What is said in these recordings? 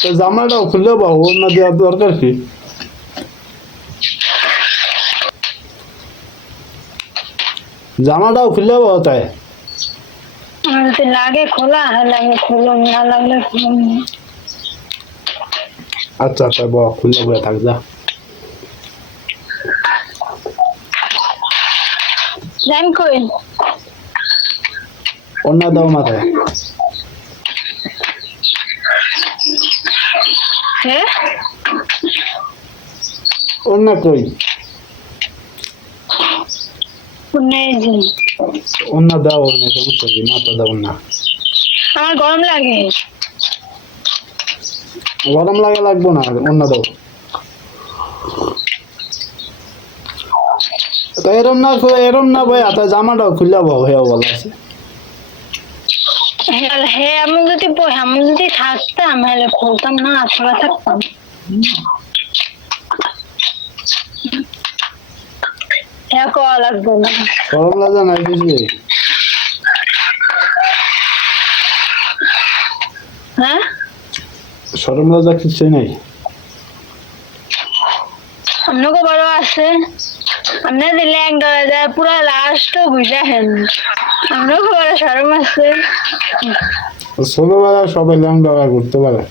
তো জামাটাও খুলে পাবো, অন্য দেওয়ার দরকার কি? জামাটাও খুলে পাবো তাই। যদি লাগে খোলা হলে আমি খুলুম, না লাগলে খুলুম না। আচ্ছা আচ্ছা খুলে বয়ে থাক যা। জান কই অন্য দাও মাথায়। হ্যাঁ অন্য কই? নেই। অন্য দাও, অন্য সমস্যা কি, মাথা দাও না। আমার গরম লাগে। গরম লাগে লাগবো না, অন্য দাও। তো এরম না ভাই, তা জামাটাও খুলে পাবো, হেও বলা আছে। হ্যাঁ আমি যদি থাকতাম তাহলে খুলতাম না, খোলা থাকতাম। হ্যাঁ কওয়া লাগবে না। গরম লাগে না কিছু? হ্যাঁ সরম লজ্জা কিছুই নাই। আপনাকে বড় আছে, আপনার দিলে এক ডলা যায় পুরো লাস্ট বুঝা হেন। আপনাকে বড় সরম আছে। ছোটবেলা সবাই ল্যাংডা ঘুরতে পারে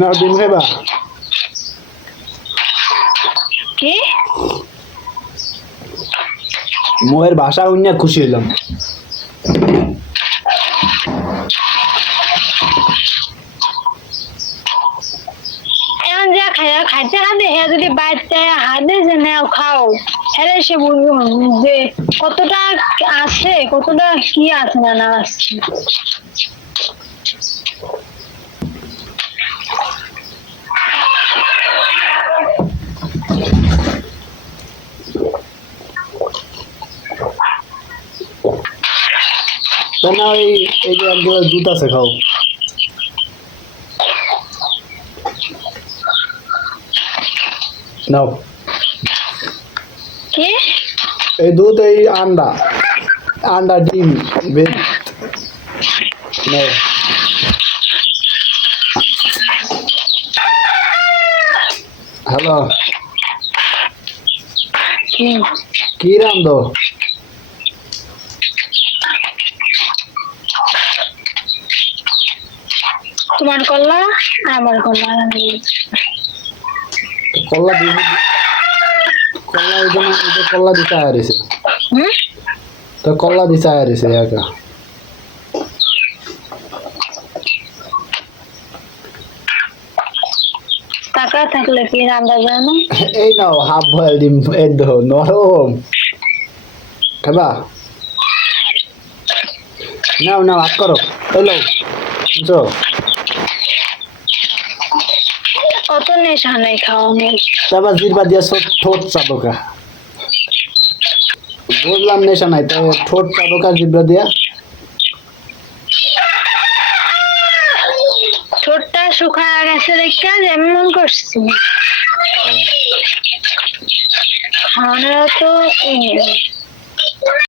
না। ডিম খাইবা? কি মোয়ের ভাষা শুনে খুশি হইলাম। এখন যা খাইতে খাইতে হ্যাঁ যদি বাড়িতে হাতে যে নেও খাও, হ্যাঁ সে বুঝবো যে কতটা আছে, কতটা কি আছে না না আছে। তাই না? এই যে এক গ্লাস দুধ আছে, খাও। নাও কি এই দুধ, এই আন্ডা ডিম ভেজ নাও। হ্যালো, কি রান্ধো? তোমার কল্লা আমার কল্লা কল্লা দিবি? কল্লা এই জন্য কল্লা দিতে আয়ারিছে। তো কল্লা দিতে আয়ারিছে একা। টাকা থাকলে কি রান্না যায় না? এই নাও হাফ বয়েল ডিম, একদম নরম। খাবা? নাও নাও, আট করো। হ্যালো বুঝছো? অত নেশা নেই খাওয়া নেই। তারপর জিরবা দিয়া ঠোঁট চাবকা। বুঝলাম নেশা নাই, তো ঠোঁট চাবকা জিরবা দিয়া। ঠোঁটটা শুকায় গেছে দেখে যেমন করছি। আমরা তো